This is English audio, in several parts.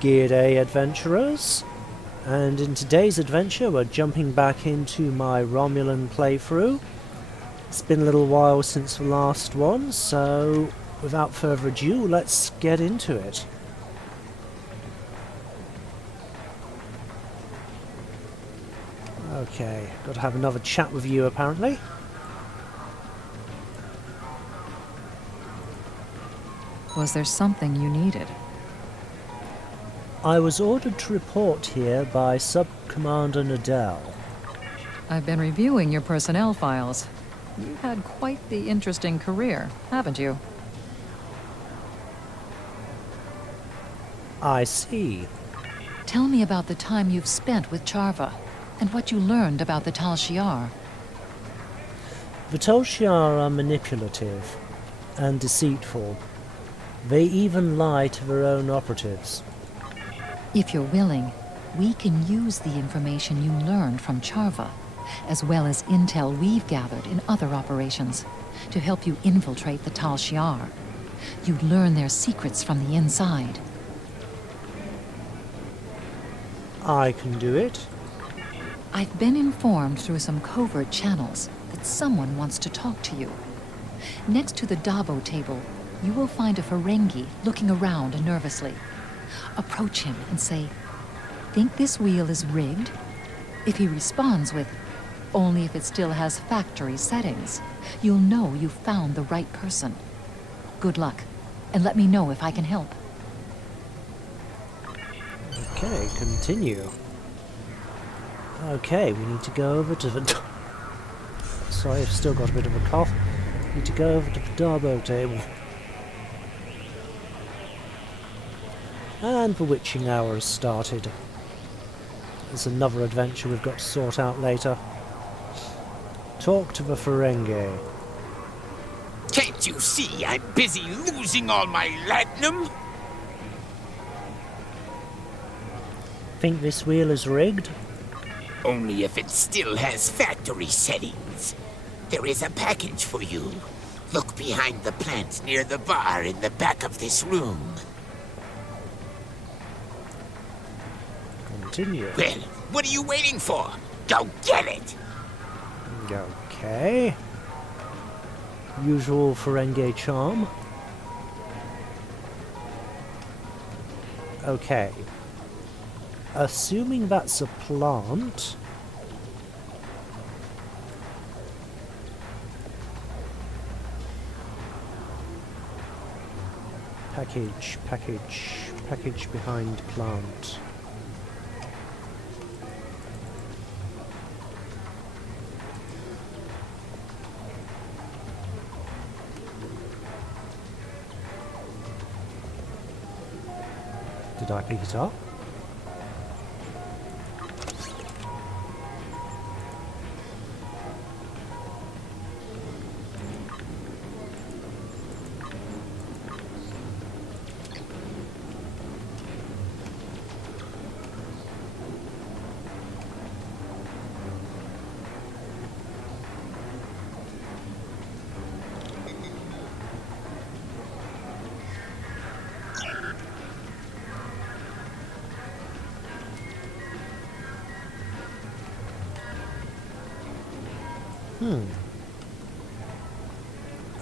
Gear Day adventurers, and in today's adventure we're jumping back into my Romulan playthrough. It's been a little while since the last one, so without further ado, let's get into it. Okay, got to have another chat with you apparently. Was there something you needed? I was ordered to report here by Sub-Commander Nadell. I've been reviewing your personnel files. You've had quite the interesting career, haven't you? I see. Tell me about the time you've spent with Charva, and what you learned about the Tal Shiar. The Tal Shiar are manipulative and deceitful. They even lie to their own operatives. If you're willing, we can use the information you learned from Charva, as well as intel we've gathered in other operations, to help you infiltrate the Tal Shiar. You'd learn their secrets from the inside. I can do it. I've been informed through some covert channels that someone wants to talk to you. Next to the Dabo table, you will find a Ferengi looking around nervously. Approach him and say, "Think this wheel is rigged?" If he responds with, "Only if it still has factory settings," you'll know you've found the right person. Good luck, and let me know if I can help. Okay, continue. Okay, we need to go over to the... Sorry, I've still got a bit of a cough. Need to go over to the Dabo table. And the witching hour has started. There's another adventure we've got to sort out later. Talk to the Ferengi. Can't you see I'm busy losing all my latinum? Think this wheel is rigged? Only if it still has factory settings. There is a package for you. Look behind the plant near the bar in the back of this room. Continue. Well, what are you waiting for? Go get it! Okay. Usual Ferengi charm. Okay. Assuming that's a plant... Package behind plant. Did I pick it up?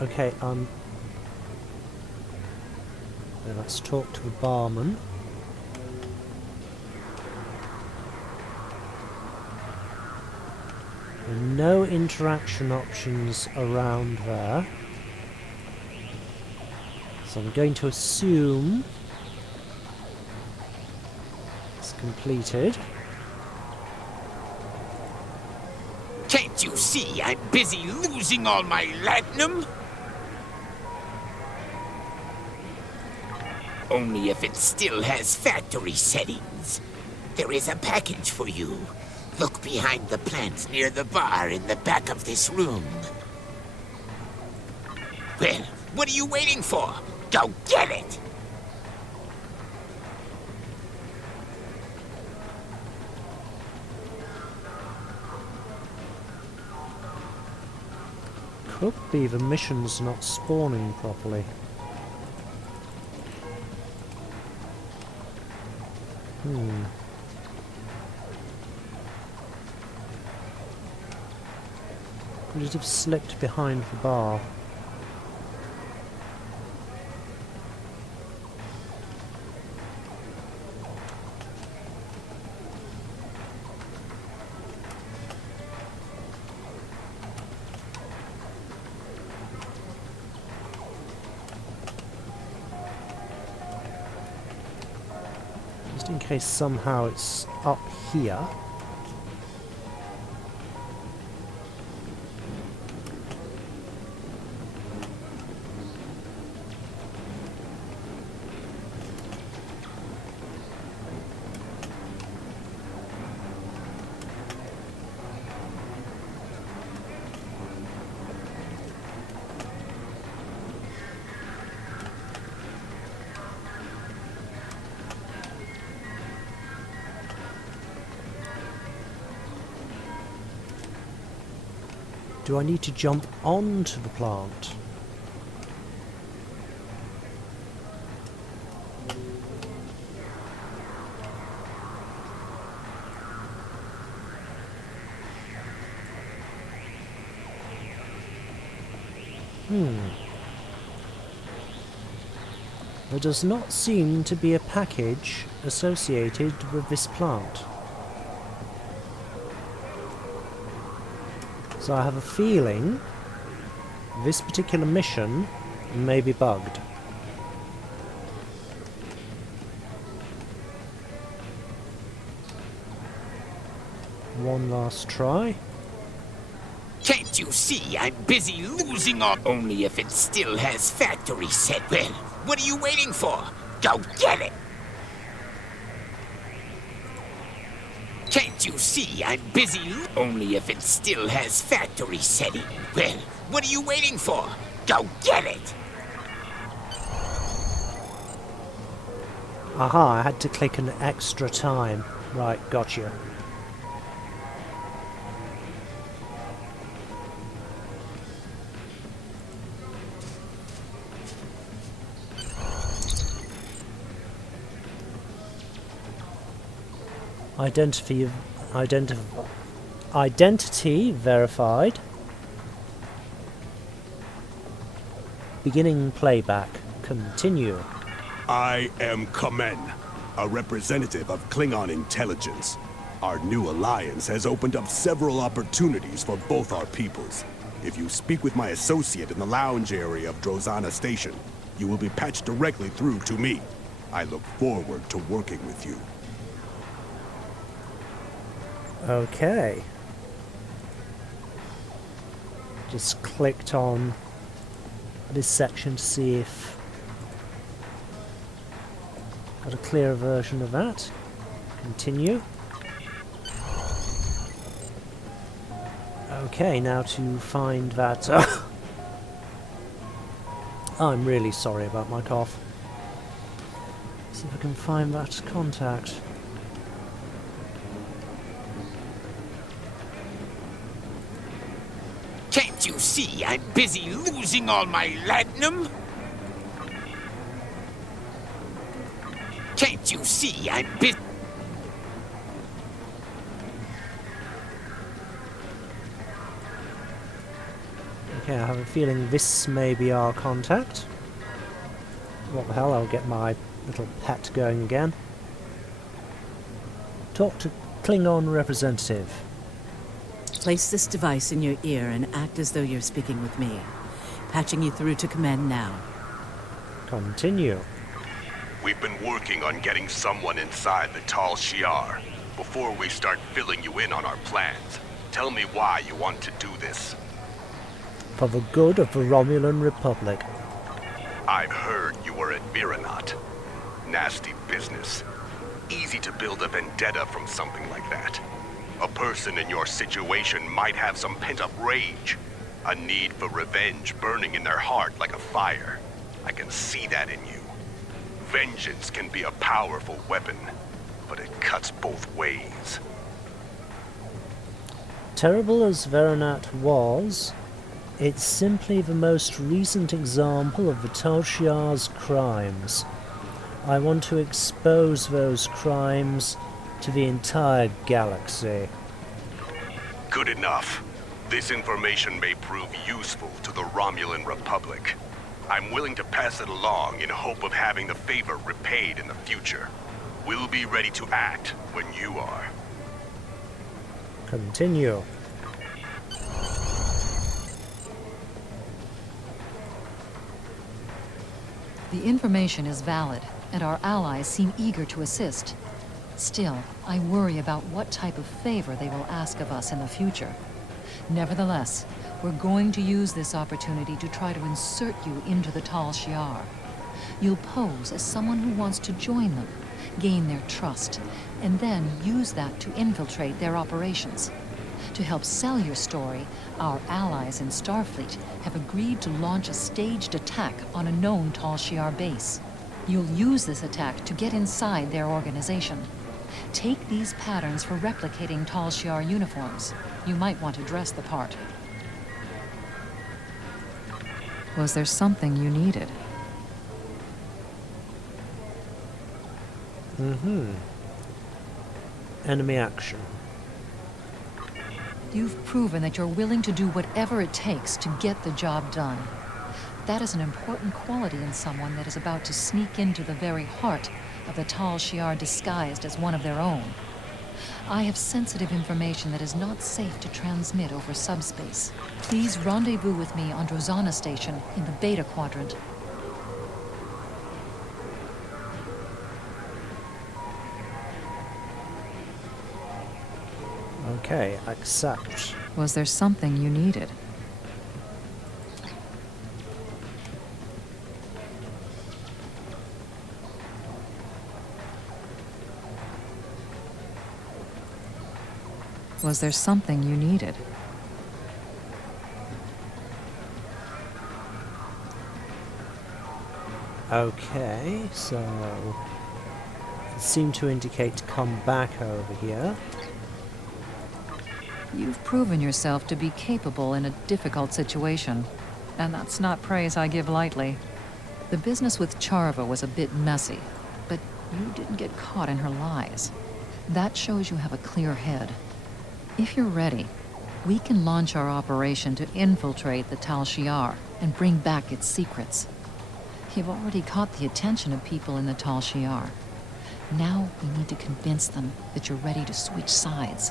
Okay, let's talk to the barman. There are no interaction options around there. So I'm going to assume it's completed. Can't you see I'm busy losing all my latinum? Only if it still has factory settings. There is a package for you. Look behind the plant near the bar in the back of this room. Well, what are you waiting for? Go get it! Could be the mission's not spawning properly. Could it have slipped behind the bar? Just in case somehow it's up here. Do I need to jump onto the plant? There does not seem to be a package associated with this plant. So I have a feeling this particular mission may be bugged. One last try. Can't you see I'm busy losing all? Only if it still has factory set. Well, what are you waiting for? Go get it! Can't you see I'm busy? Only if it still has factory setting. Well, what are you waiting for? Go get it! Aha, I had to click an extra time. Right, gotcha. Identity verified. Beginning playback. Continue. I am Kamen, a representative of Klingon intelligence. Our new alliance has opened up several opportunities for both our peoples. If you speak with my associate in the lounge area of Drozana Station, you will be patched directly through to me. I look forward to working with you. Okay. Just clicked on this section to see if got a clearer version of that. Continue. Okay, now to find that. I'm really sorry about my cough. See if I can find that contact. Can't you see I'm busy losing all my latinum? Can't you see I'm busy? Okay, I have a feeling this may be our contact. What the hell, I'll get my little pet going again. Talk to Klingon representative. Place this device in your ear and act as though you're speaking with me. Patching you through to command now. Continue. We've been working on getting someone inside the Tal Shiar. Before we start filling you in on our plans, tell me why you want to do this. For the good of the Romulan Republic. I've heard you were at Viranot. Nasty business. Easy to build a vendetta from something like that. A person in your situation might have some pent-up rage. A need for revenge burning in their heart like a fire. I can see that in you. Vengeance can be a powerful weapon, but it cuts both ways. Terrible as Viranot was, it's simply the most recent example of the Tal Shiar's crimes. I want to expose those crimes to the entire galaxy. Good enough. This information may prove useful to the Romulan Republic. I'm willing to pass it along in hope of having the favor repaid in the future. We'll be ready to act when you are. Continue. The information is valid, and our allies seem eager to assist. Still, I worry about what type of favor they will ask of us in the future. Nevertheless, we're going to use this opportunity to try to insert you into the Tal Shiar. You'll pose as someone who wants to join them, gain their trust, and then use that to infiltrate their operations. To help sell your story, our allies in Starfleet have agreed to launch a staged attack on a known Tal Shiar base. You'll use this attack to get inside their organization. Take these patterns for replicating Tal Shiar uniforms. You might want to dress the part. Was there something you needed? Enemy action. You've proven that you're willing to do whatever it takes to get the job done. That is an important quality in someone that is about to sneak into the very heart of the Tal Shiar disguised as one of their own. I have sensitive information that is not safe to transmit over subspace. Please rendezvous with me on Drozana Station in the Beta Quadrant. Okay, accept. Was there something you needed? Was there something you needed? Okay, so it seemed to indicate to come back over here. You've proven yourself to be capable in a difficult situation, and that's not praise I give lightly. The business with Charva was a bit messy, but you didn't get caught in her lies. That shows you have a clear head. If you're ready, we can launch our operation to infiltrate the Tal Shiar and bring back its secrets. You've already caught the attention of people in the Tal Shiar. Now we need to convince them that you're ready to switch sides.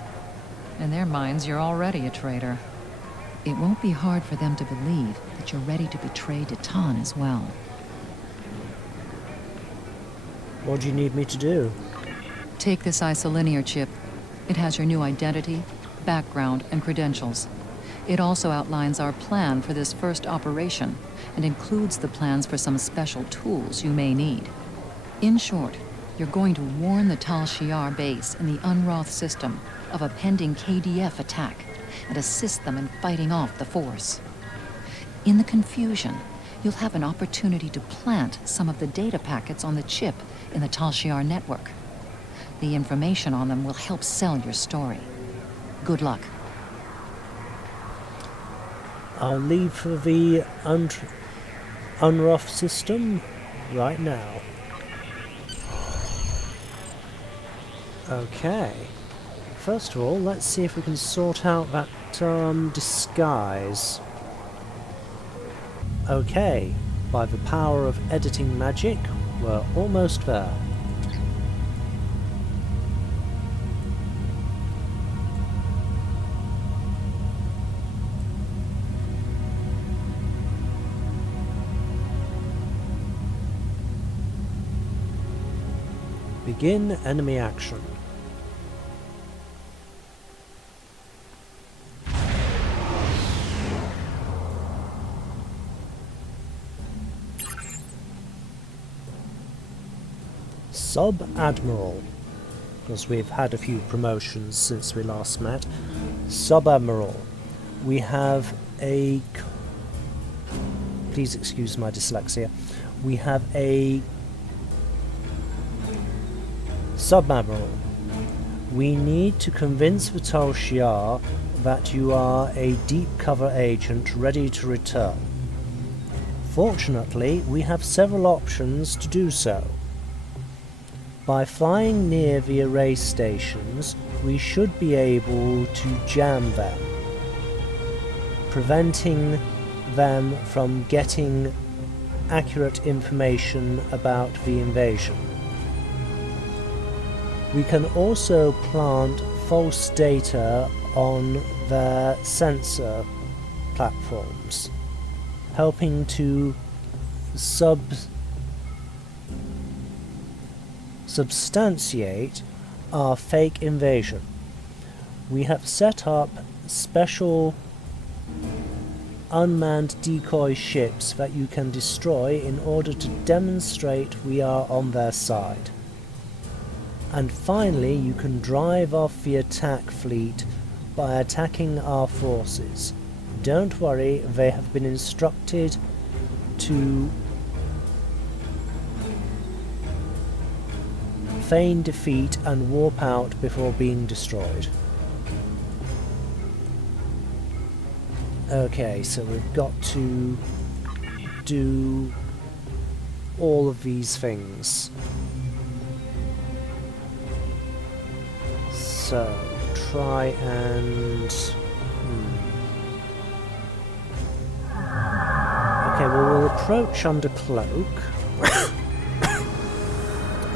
In their minds, you're already a traitor. It won't be hard for them to believe that you're ready to betray Detan as well. What do you need me to do? Take this isolinear chip. It has your new identity, background, and credentials. It also outlines our plan for this first operation and includes the plans for some special tools you may need. In short, you're going to warn the Tal Shiar base in the Unroth system of a pending KDF attack and assist them in fighting off the force. In the confusion, you'll have an opportunity to plant some of the data packets on the chip in the Tal Shiar network. The information on them will help sell your story. Good luck. I'll leave for the Unroth system right now. Okay. First of all, let's see if we can sort out that disguise. Okay, by the power of editing magic, we're almost there. Begin enemy action. Sub-Admiral, because we've had a few promotions since we last met. Sub-Admiral, we have a... Please excuse my dyslexia. We have a... Sub-Admiral, we need to convince the Tal Shiar that you are a deep cover agent ready to return. Fortunately, we have several options to do so. By flying near the array stations, we should be able to jam them, preventing them from getting accurate information about the invasion. We can also plant false data on their sensor platforms, helping to substantiate our fake invasion. We have set up special unmanned decoy ships that you can destroy in order to demonstrate we are on their side. And finally, you can drive off the attack fleet by attacking our forces. Don't worry, they have been instructed to feign defeat and warp out before being destroyed. Okay, so we've got to do all of these things. So, try and... Okay, well, we'll approach under cloak.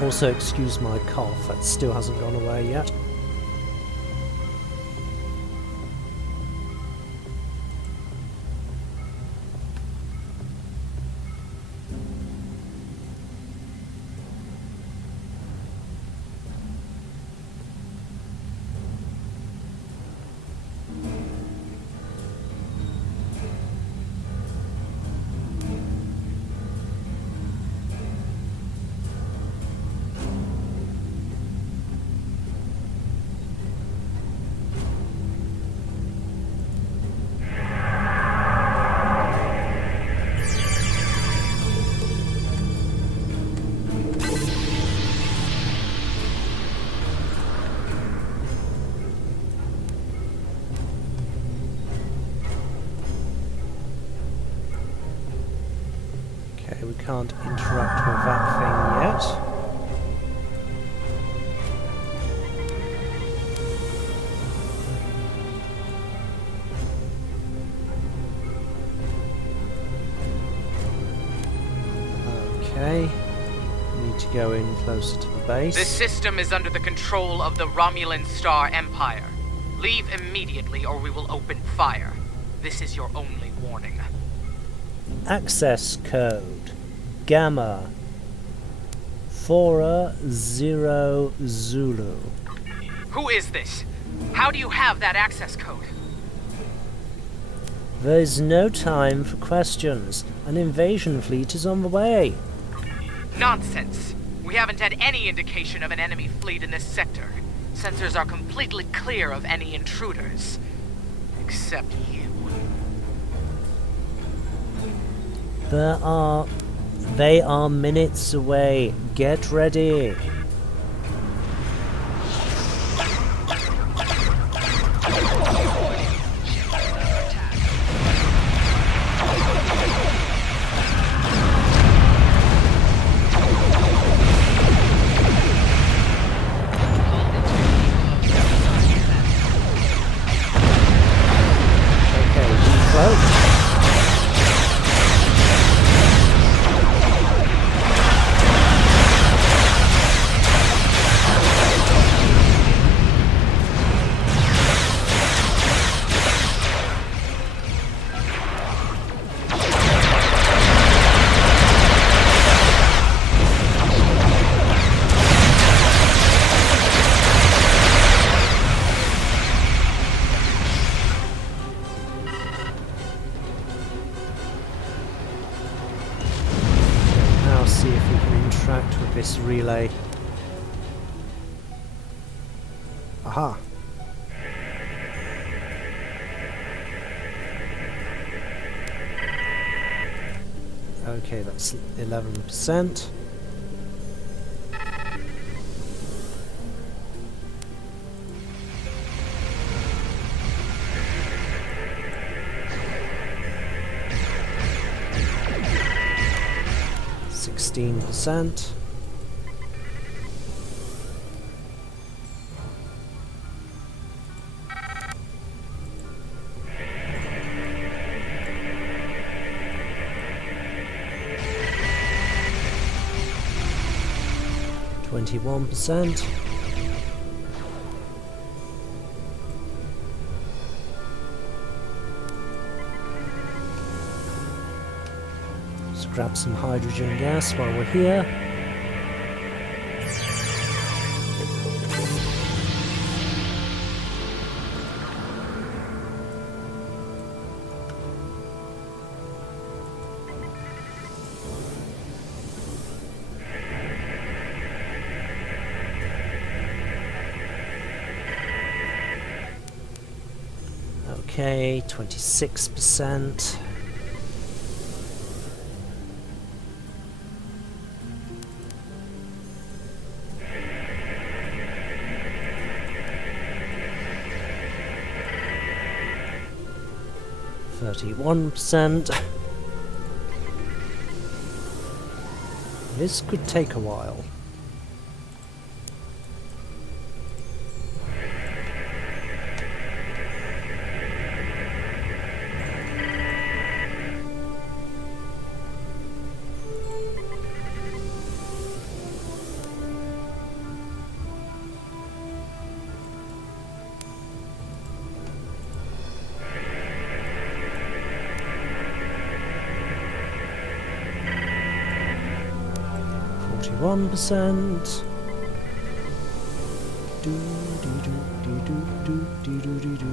Also, excuse my cough, that still hasn't gone away yet. We can't interact with that thing yet. Okay, need to go in closer to the base. This system is under the control of the Romulan Star Empire. Leave immediately or we will open fire. This is your only warning. Access code Gamma 40 Zulu. Who is this? How do you have that access code? There's no time for questions. An invasion fleet is on the way. Nonsense. We haven't had any indication of an enemy fleet in this sector. Sensors are completely clear of any intruders. Except you. They are minutes away. Get ready. Okay, defloat. See if we can interact with this relay. Aha. Okay, that's 11%. %. 21%. Let's grab some hydrogen gas while we're here. Okay, 26%. %. This could take a while. %. Do do do do do do do do do.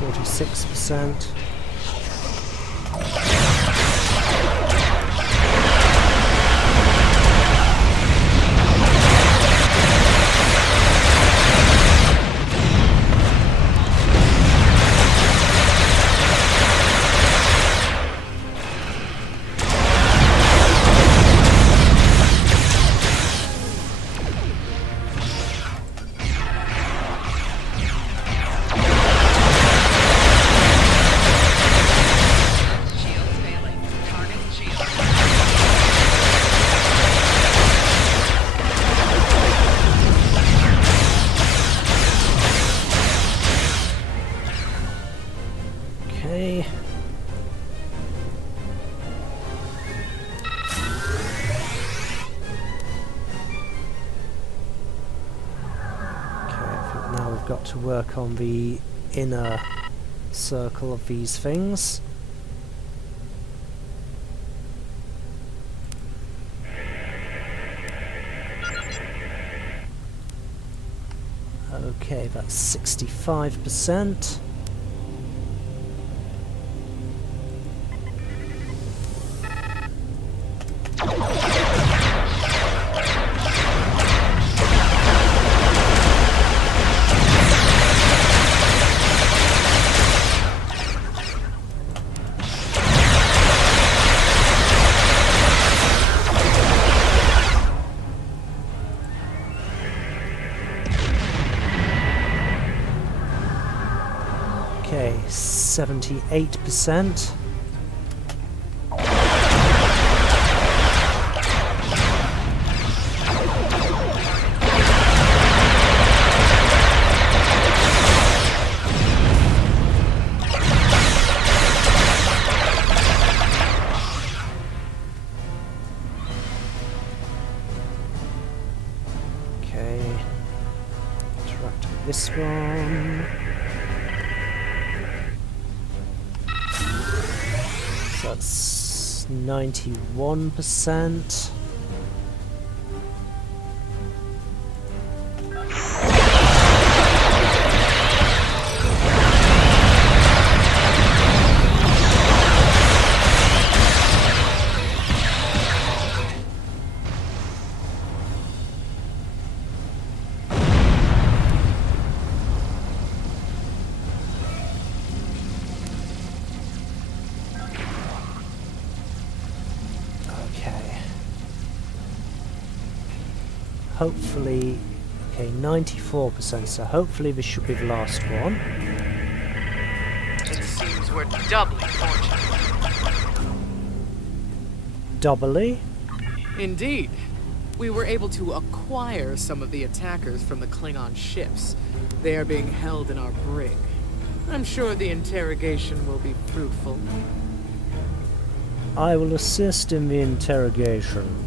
46%. Okay. I think now we've got to work on the inner circle of these things. Okay, that's 65%. Okay, 78%. Okay, interact with this one. So that's 91%. Hopefully, okay, 94%, so hopefully this should be the last one. It seems we're doubly fortunate. Doubly? Indeed. We were able to acquire some of the attackers from the Klingon ships. They are being held in our brig. I'm sure the interrogation will be fruitful. I will assist in the interrogation.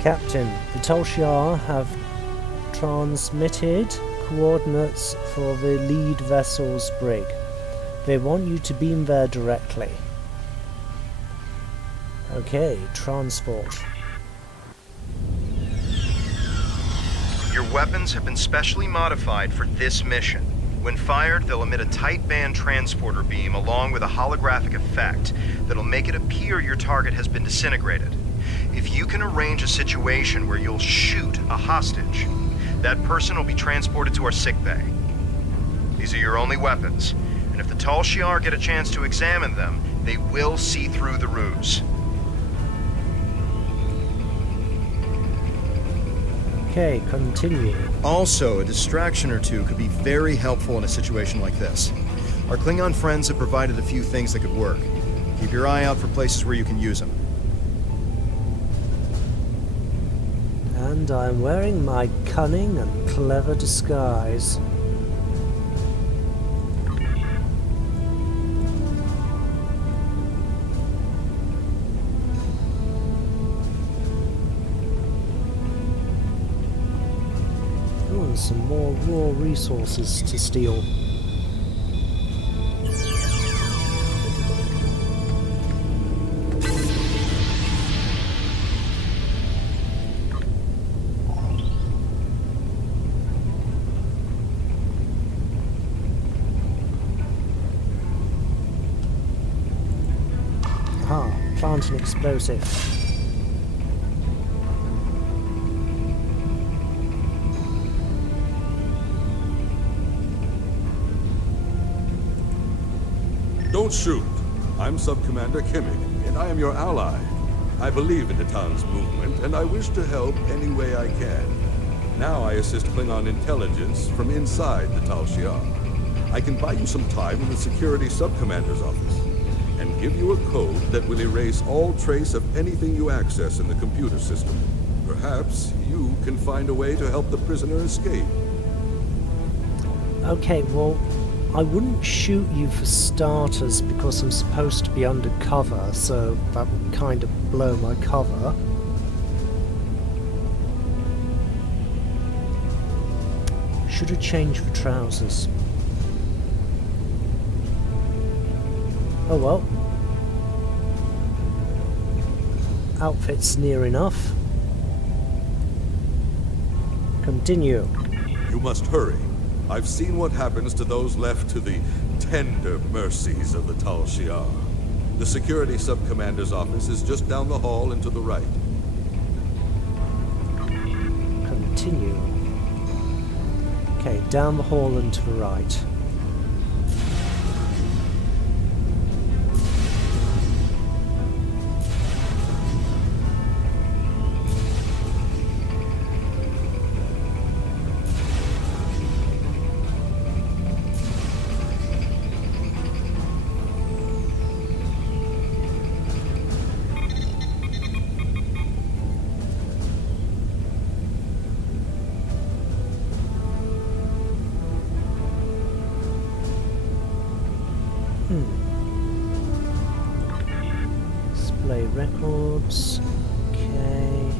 Captain, the Tal Shiar have transmitted coordinates for the lead vessel's brig. They want you to beam there directly. Okay, transport. Your weapons have been specially modified for this mission. When fired, they'll emit a tight band transporter beam along with a holographic effect that'll make it appear your target has been disintegrated. If you can arrange a situation where you'll shoot a hostage, that person will be transported to our sickbay. These are your only weapons, and if the Tal Shiar get a chance to examine them, they will see through the ruse. Okay, continue. Also, a distraction or two could be very helpful in a situation like this. Our Klingon friends have provided a few things that could work. Keep your eye out for places where you can use them. And I'm wearing my cunning and clever disguise. Oh, and some more raw resources to steal. Plant an explosive. Don't shoot. I'm Sub-Commander Kimmich, and I am your ally. I believe in Hatan's movement, and I wish to help any way I can. Now I assist Klingon intelligence from inside the Tal Shiar. I can buy you some time in the Security Sub-Commander's office, and give you a code that will erase all trace of anything you access in the computer system. Perhaps you can find a way to help the prisoner escape. Okay, well, I wouldn't shoot you for starters because I'm supposed to be undercover, so that would kind of blow my cover. Should have changed the trousers. Oh well. Outfit's near enough. Continue. You must hurry. I've seen what happens to those left to the tender mercies of the Tal Shiar. The Security Sub-Commander's office is just down the hall and to the right. Continue. Okay, down the hall and to the right. Display records. Okay.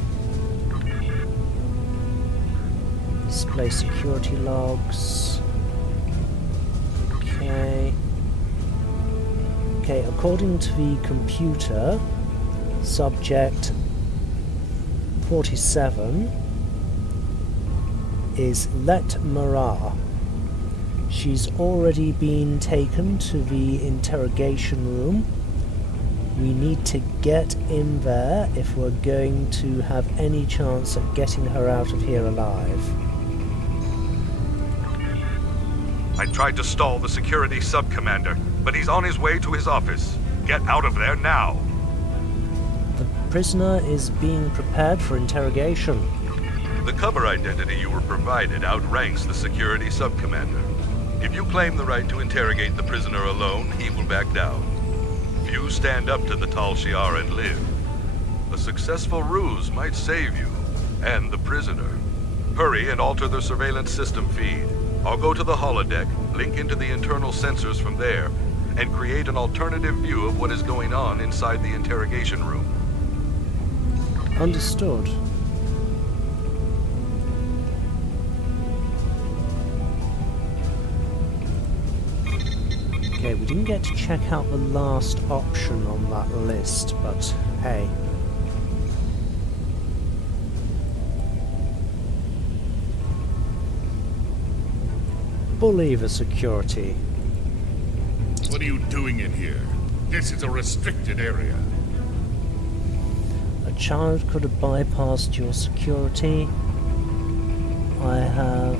Display security logs. Okay. Okay, according to the computer, subject 47 is Let Mara. She's already been taken to the interrogation room. We need to get in there if we're going to have any chance of getting her out of here alive. I tried to stall the Security Sub-Commander, but he's on his way to his office. Get out of there now. The prisoner is being prepared for interrogation. The cover identity you were provided outranks the Security Sub-Commander. If you claim the right to interrogate the prisoner alone, he will back down. Few stand up to the Tal Shiar and live. A successful ruse might save you, and the prisoner. Hurry and alter the surveillance system feed. I'll go to the holodeck, link into the internal sensors from there, and create an alternative view of what is going on inside the interrogation room. Understood. Okay, we didn't get to check out the last option on that list, but hey. Believer security. What are you doing in here? This is a restricted area. A child could have bypassed your security. I have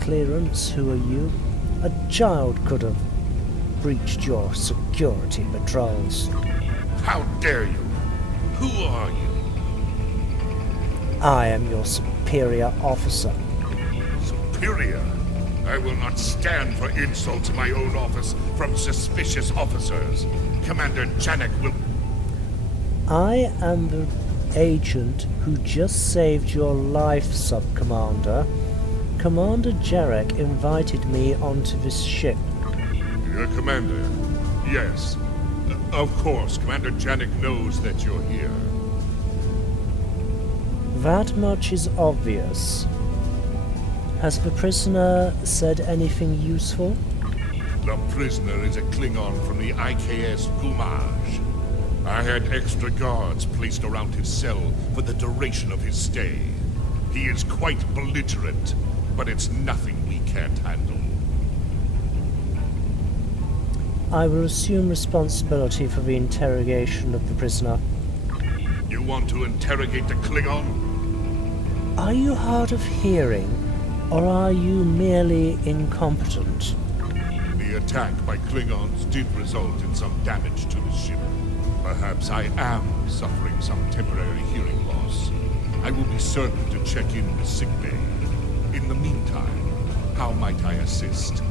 clearance. Who are you? A child could have breached your security patrols. How dare you? Who are you? I am your superior officer. Superior? I will not stand for insults in my own office from suspicious officers. Commander Janek will... I am the agent who just saved your life, Sub-Commander. Commander Jarek invited me onto this ship. Commander, yes. Of course, Commander Janek knows that you're here. That much is obvious. Has the prisoner said anything useful? The prisoner is a Klingon from the IKS Gumaj. I had extra guards placed around his cell for the duration of his stay. He is quite belligerent, but it's nothing we can't handle. I will assume responsibility for the interrogation of the prisoner. You want to interrogate the Klingon? Are you hard of hearing, or are you merely incompetent? The attack by Klingons did result in some damage to the ship. Perhaps I am suffering some temporary hearing loss. I will be certain to check in with sickbay. In the meantime, how might I assist?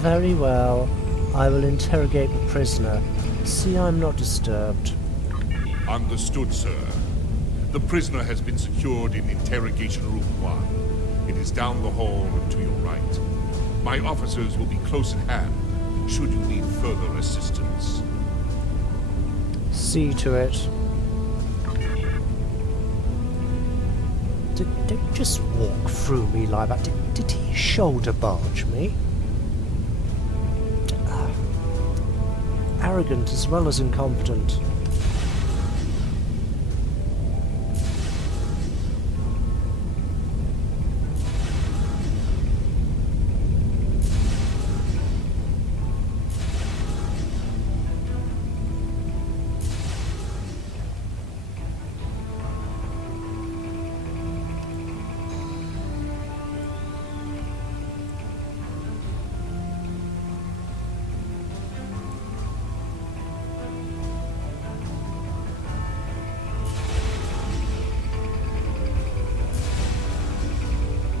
Very well. I will interrogate the prisoner. See, I'm not disturbed. Understood, sir. The prisoner has been secured in Interrogation Room 1. It is down the hall and to your right. My officers will be close at hand, should you need further assistance. See to it. Don't just walk through me like that. Did he shoulder barge me? Arrogant as well as incompetent.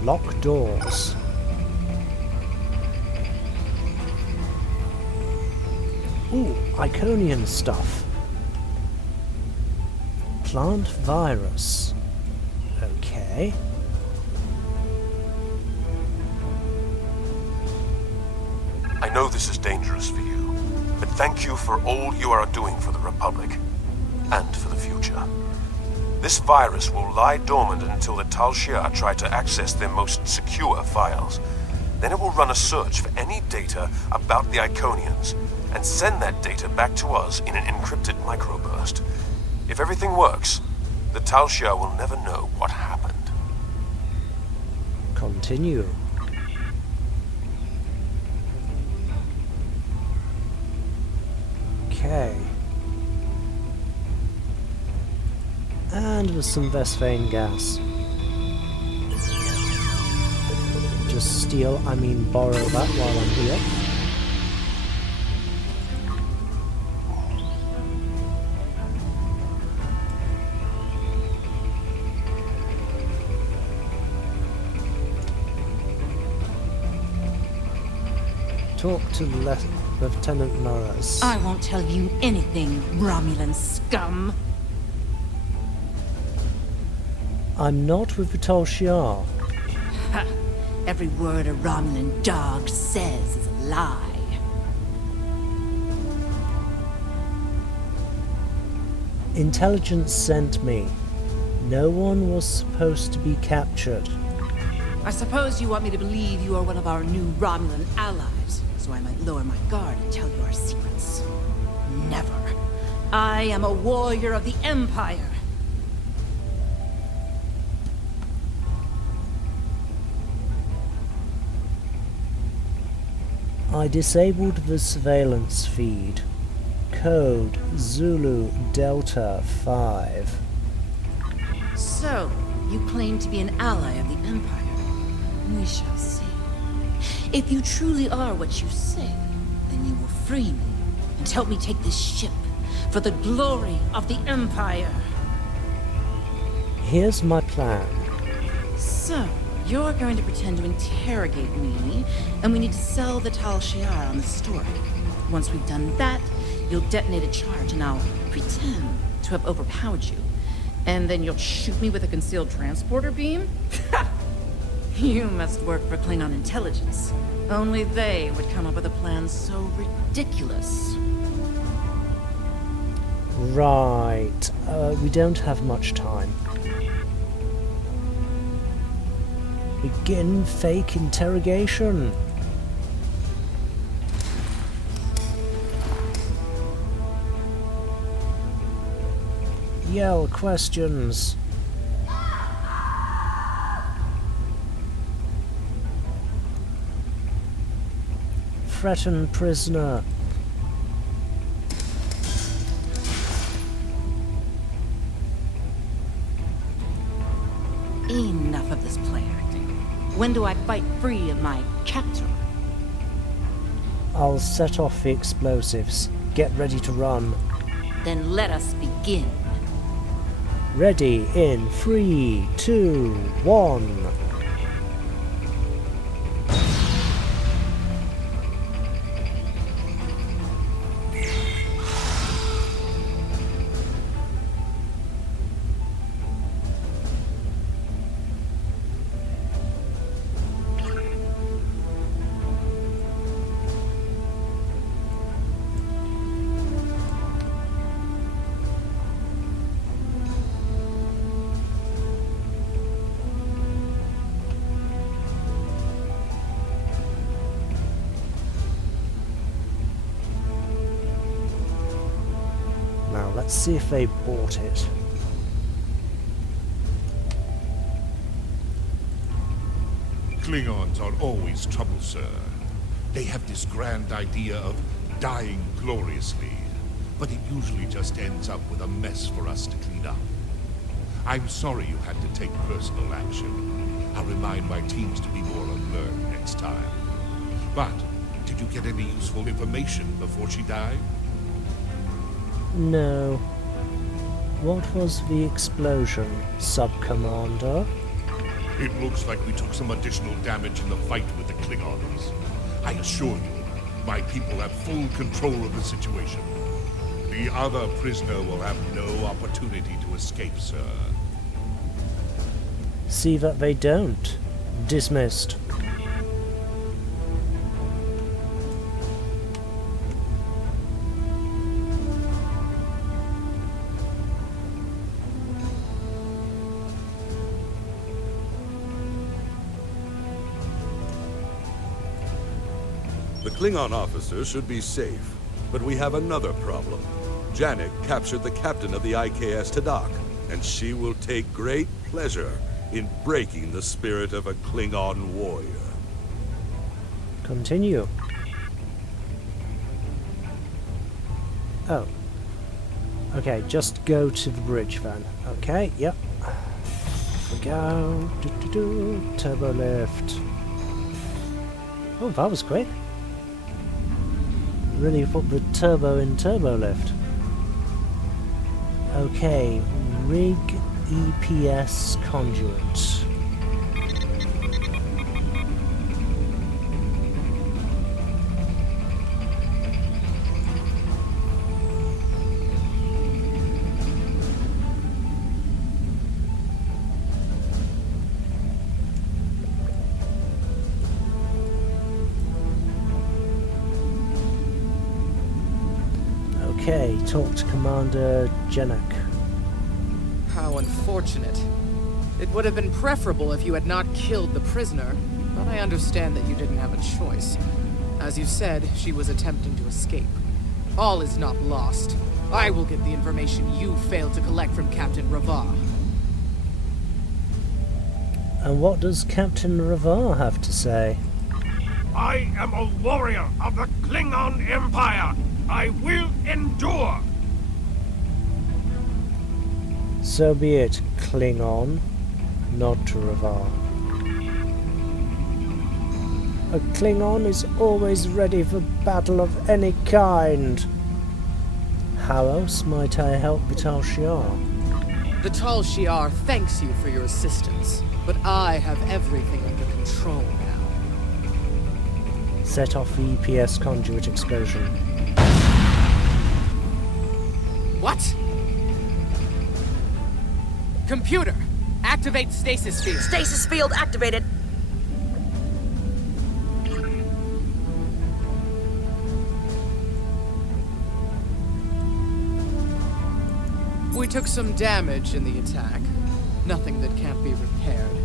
Lock doors. Ooh, Iconian stuff. Plant virus. Okay. I know this is dangerous for you, but thank you for all you are doing for the Republic, and for the future. This virus will lie dormant until the Tal Shiar try to access their most secure files. Then it will run a search for any data about the Iconians, and send that data back to us in an encrypted microburst. If everything works, the Tal Shiar will never know what happened. Continue. Okay. And with some Vespane gas. Just steal, I mean borrow that while I'm here. Talk to Lieutenant Norris. I won't tell you anything, Romulan scum. I'm not with the Tal Shiar. Ha! Every word a Romulan dog says is a lie. Intelligence sent me. No one was supposed to be captured. I suppose you want me to believe you are one of our new Romulan allies, so I might lower my guard and tell you our secrets. Never. I am a warrior of the Empire. I disabled the surveillance feed. Code Zulu Delta 5. So, you claim to be an ally of the Empire. We shall see. If you truly are what you say, then you will free me and help me take this ship for the glory of the Empire. Here's my plan. So, you're going to pretend to interrogate me, and we need to sell the Tal Shiar on the story. Once we've done that, you'll detonate a charge and I'll pretend to have overpowered you. And then you'll shoot me with a concealed transporter beam? You must work for Klingon intelligence. Only they would come up with a plan so ridiculous. Right. We don't have much time. Begin fake interrogation. Yell questions. Threaten prisoner. Enough of this play acting. When do I fight free of my captor? I'll set off the explosives. Get ready to run. Then let us begin. Ready in 3, 2, 1. Now let's see if they bought it. Klingons are always trouble, sir. They have this grand idea of dying gloriously, but it usually just ends up with a mess for us to clean up. I'm sorry you had to take personal action. I'll remind my teams to be more alert next time. But, did you get any useful information before she died? No. What was the explosion, Sub-Commander? It looks like we took some additional damage in the fight with the Klingons. I assure you, my people have full control of the situation. The other prisoner will have no opportunity to escape, sir. See that they don't. Dismissed. The Klingon officer should be safe, but we have another problem. Janek captured the captain of the IKS Tadak, and she will take great pleasure in breaking the spirit of a Klingon warrior. Continue. Oh. Okay, just go to the bridge then. Okay, yep. We go. Turbo lift. Oh, that was quick. Really put the turbo in turbo lift. Okay, rig EPS conduit. Okay, talk to Commander Janek. How unfortunate. It would have been preferable if you had not killed the prisoner, but I understand that you didn't have a choice. As you said, she was attempting to escape. All is not lost. I will get the information you failed to collect from Captain Ravar. And what does Captain Ravar have to say? I am a warrior of the Klingon Empire. I will endure. So be it, Klingon. Nod to Ravar. A Klingon is always ready for battle of any kind. How else might I help the Tal Shiar? The Tal Shiar thanks you for your assistance, but I have everything under control now. Set off the EPS conduit explosion. What? Computer, activate stasis field. Stasis field activated. We took some damage in the attack. Nothing that can't be repaired.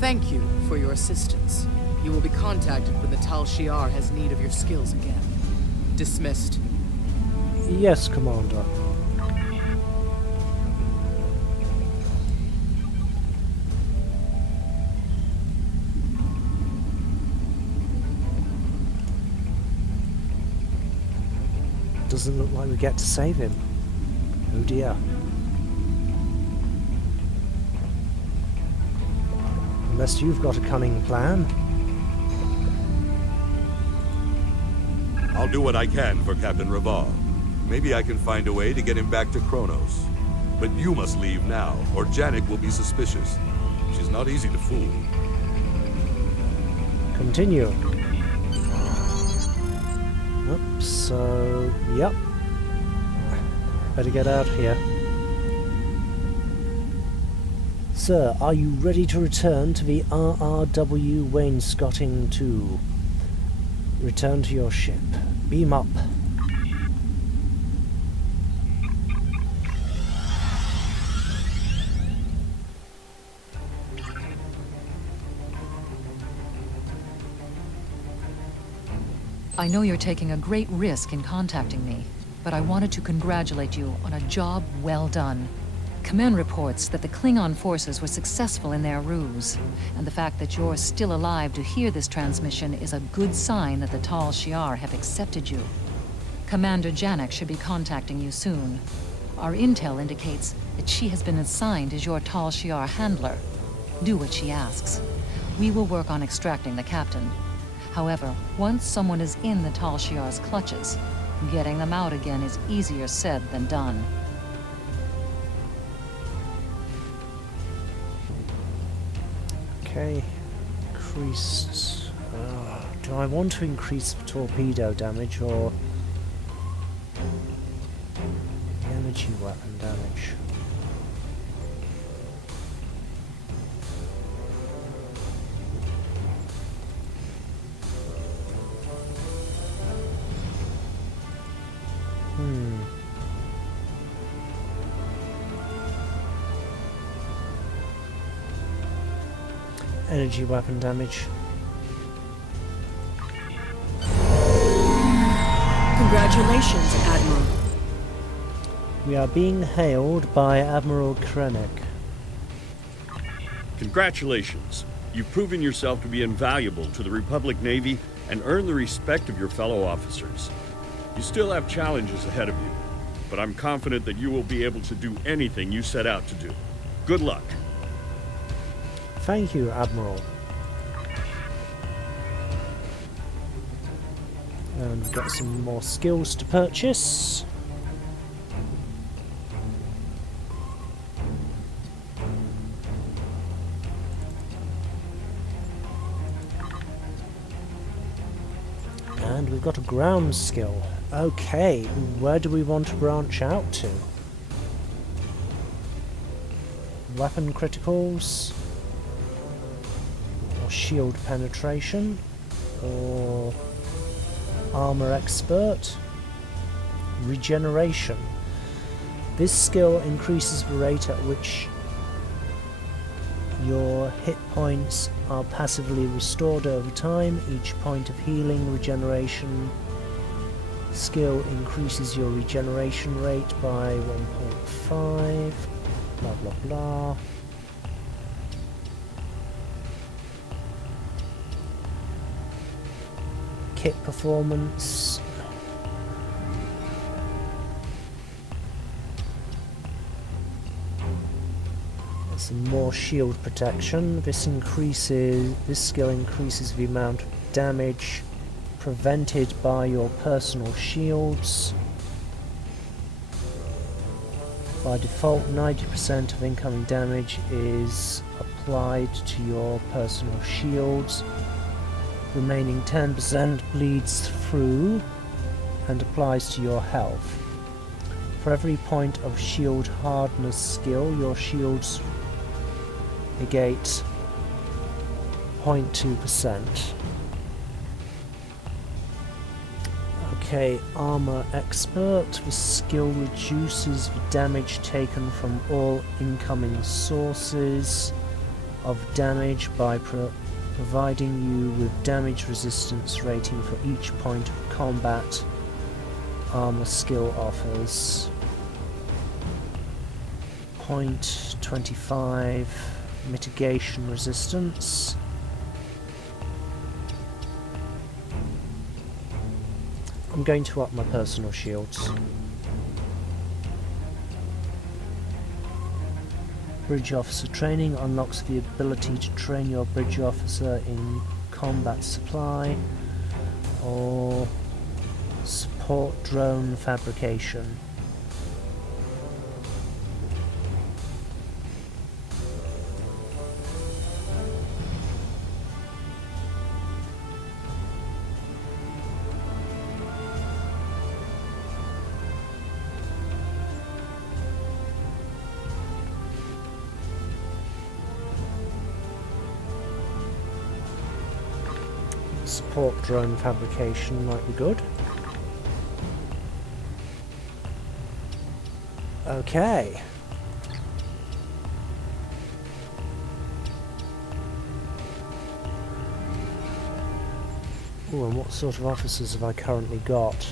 Thank you for your assistance. You will be contacted when the Tal Shiar has need of your skills again. Dismissed. Yes, Commander. Doesn't look like we get to save him. Oh dear. Unless you've got a cunning plan. I'll do what I can for Captain Ravar. Maybe I can find a way to get him back to Kronos. But you must leave now, or Janek will be suspicious. She's not easy to fool. Continue. So, yep. Better get out of here. Sir, are you ready to return to the RRW Wainscoting 2? Return to your ship. Beam up. I know you're taking a great risk in contacting me, but I wanted to congratulate you on a job well done. Command reports that the Klingon forces were successful in their ruse, and the fact that you're still alive to hear this transmission is a good sign that the Tal Shiar have accepted you. Commander Janek should be contacting you soon. Our intel indicates that she has been assigned as your Tal Shiar handler. Do what she asks. We will work on extracting the captain. However, once someone is in the Tal Shiar's clutches, getting them out again is easier said than done. Okay, increased. Do I want to increase torpedo damage or energy weapon damage? Energy weapon damage. Congratulations, Admiral. We are being hailed by Admiral Krennic. Congratulations. You've proven yourself to be invaluable to the Republic Navy and earned the respect of your fellow officers. You still have challenges ahead of you, but I'm confident that you will be able to do anything you set out to do. Good luck. Thank you, Admiral. And we've got some more skills to purchase. And we've got a ground skill. Okay, where do we want to branch out to? Weapon criticals? Or shield penetration? Or armor expert? regeneration. This skill increases the rate at which your hit points are passively restored over time. Each point of healing regeneration skill increases your regeneration rate by 1.5. Blah blah blah. Kit performance. Some more shield protection. This skill increases the amount of damage prevented by your personal shields. By default, 90% of incoming damage is applied to your personal shields. Remaining 10% bleeds through and applies to your health. For every point of shield hardness skill, your shields negate 0.2%. Okay, Armor Expert. This skill reduces the damage taken from all incoming sources of damage by providing you with damage resistance rating for each point of combat armor skill offers. 0.25 mitigation resistance. I'm going to up my personal shields. Bridge Officer Training unlocks the ability to train your Bridge Officer in combat supply or support drone fabrication. Support drone fabrication might be good. Okay. Oh, and what sort of officers have I currently got?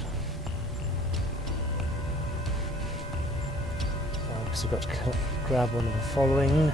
Because I've got to grab one of the following.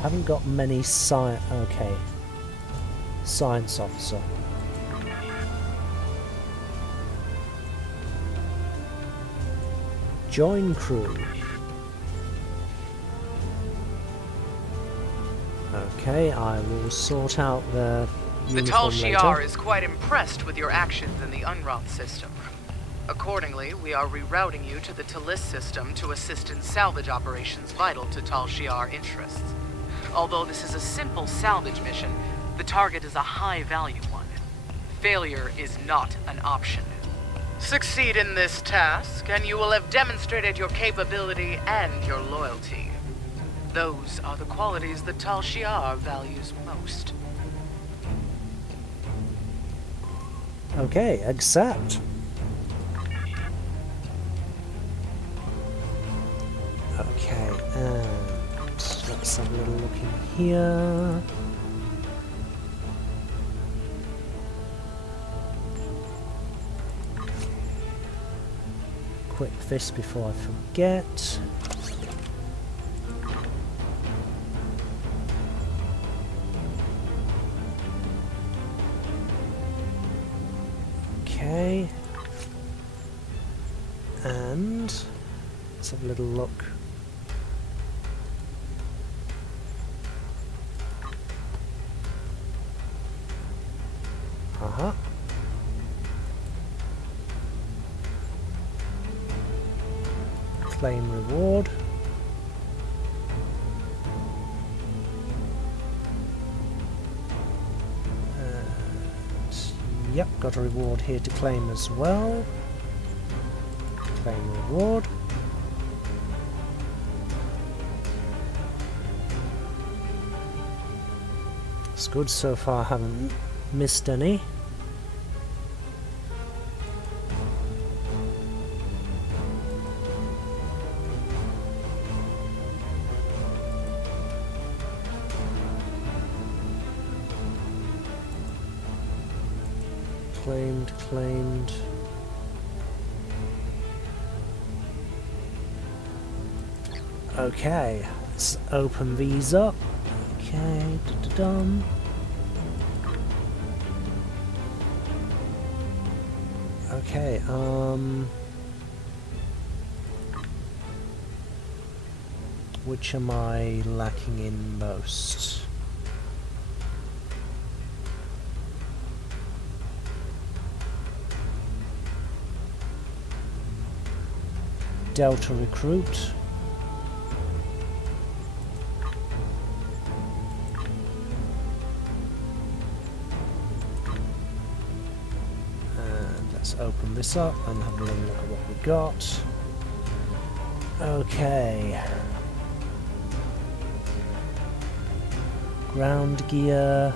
Haven't got many okay. Science officer. Join crew. Okay, I will sort out the Tal Shiar later. is quite impressed with your actions in the Unroth system. Accordingly, we are rerouting you to the Talis system to assist in salvage operations vital to Tal Shiar interests. Although this is a simple salvage mission, the target is a high-value one. Failure is not an option. Succeed in this task, and you will have demonstrated your capability and your loyalty. Those are the qualities that Tal Shiar values most. Okay, accept. Okay, and let's have a little look in here. Equip this before I forget. Okay. And let's have a little look. Claim reward. And, yep, got a reward here to claim as well. Claim reward. It's good so far, haven't missed any. Claimed. Okay, let's open these up. Okay, dum. Okay, which am I lacking in most? Delta Recruit. And let's open this up and have a little look at what we got. Okay. Ground gear.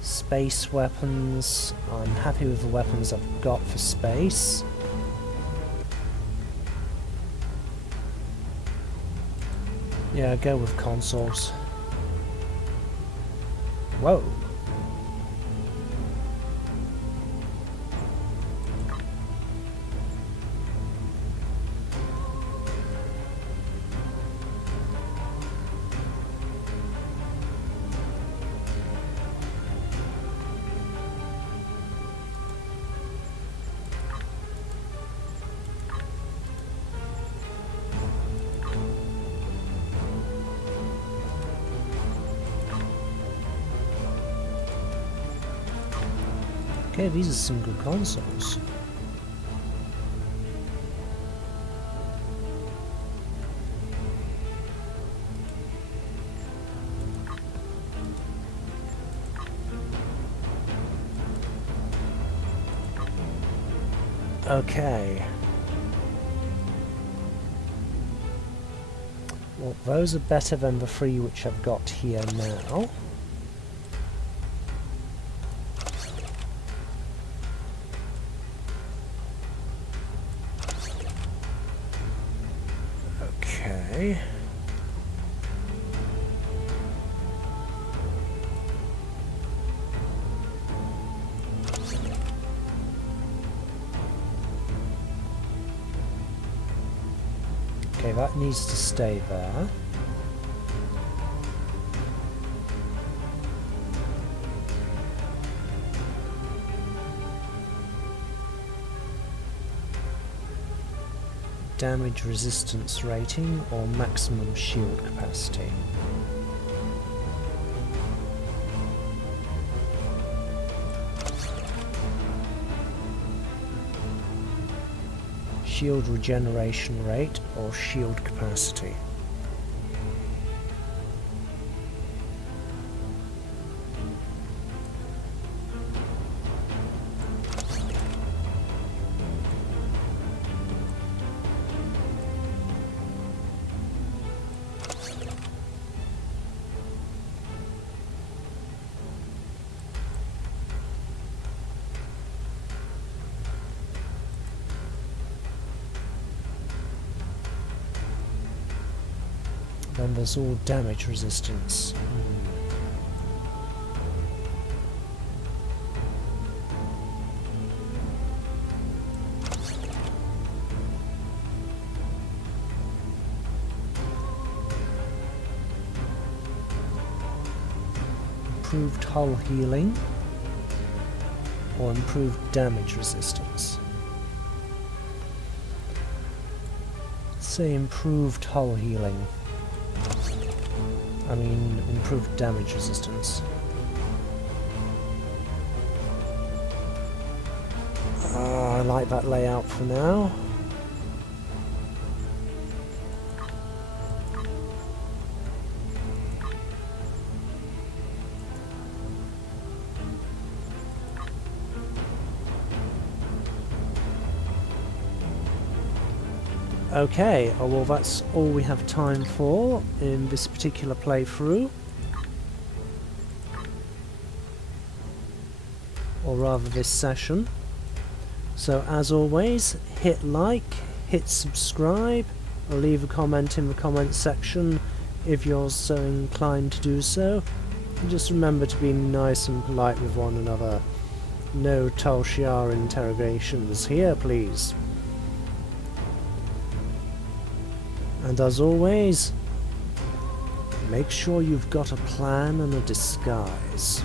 Space weapons. I'm happy with the weapons I've got for space. Yeah, go with consoles. Whoa. Okay, these are some good consoles. Okay. Well, those are better than the three which I've got here now. Okay. Okay, that needs to stay there. Damage resistance rating or maximum shield capacity. Shield regeneration rate or shield capacity. Then there's all damage resistance. Improved hull healing or improved damage resistance. Let's say improved hull healing. I mean, improved damage resistance. I like that layout for now. Okay, well that's all we have time for in this particular playthrough. Or rather this session. So as always, hit like, hit subscribe, or leave a comment in the comment section if you're so inclined to do so. And just remember to be nice and polite with one another. No Tal Shiar interrogations here, please. And as always, make sure you've got a plan and a disguise.